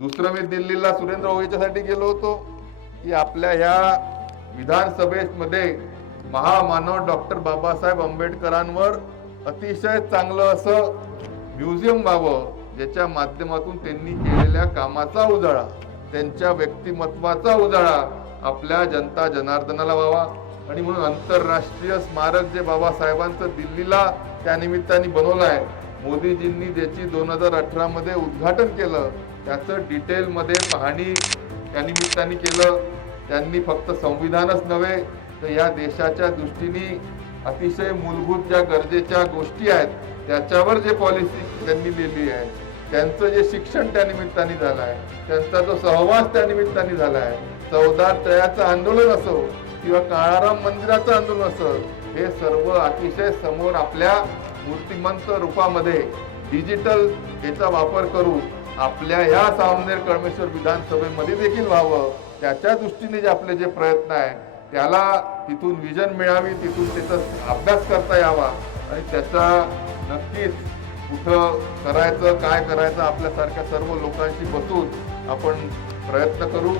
दुसरं मी दिल्लीला सुरेंद्र ओवेच्यासाठी गेलो होतो की आपल्या ह्या विधानसभेमध्ये महामानव डॉक्टर बाबासाहेब आंबेडकरांवर अतिशय चांगलं असं म्युझियम व्हावं, ज्याच्या माध्यमातून त्यांनी केलेल्या कामाचा उजाळा, त्यांच्या व्यक्तिमत्वाचा उजाळा आपल्या जनता जनार्दनाला व्हावा। आणि म्हणून आंतरराष्ट्रीय स्मारक जे बाबासाहेबांचं दिल्लीला त्या निमित्ताने बनवलं आहे, मोदीजींनी ज्याची 2018 मध्ये उद्घाटन केलं, त्याचं डिटेलमध्ये पाहणी त्या निमित्ताने केलं। त्यांनी फक्त संविधानच नव्हे तर या देशाच्या दृष्टीने अतिशय मूलभूत ज्या गरजेच्या गोष्टी आहेत त्याच्यावर जे पॉलिसी त्यांनी लिहिली आहे, त्यांचं जे शिक्षण त्या निमित्ताने झालं आहे, त्यांचा जो सहवास त्या निमित्ताने झाला आहे, चौदार तळ्याचं आंदोलन असो किंवा काळाराम मंदिराचं आंदोलन असो, हे सर्व अतिशय समोर आपल्या मूर्तिमंत रूपामध्ये डिजिटल याचा वापर करू आपल्या या सावनेर कळमेश्वर विधानसभेमध्ये देखील व्हावं, त्याच्या दृष्टीने जे आपले जे प्रयत्न आहे त्याला तिथून विजन मिळावी, तिथून त्याचा अभ्यास करता यावा आणि त्याचा नक्कीच कुठं करायचं काय करायचं आपल्यासारख्या सर्व लोकांशी बसून आपण प्रयत्न करू।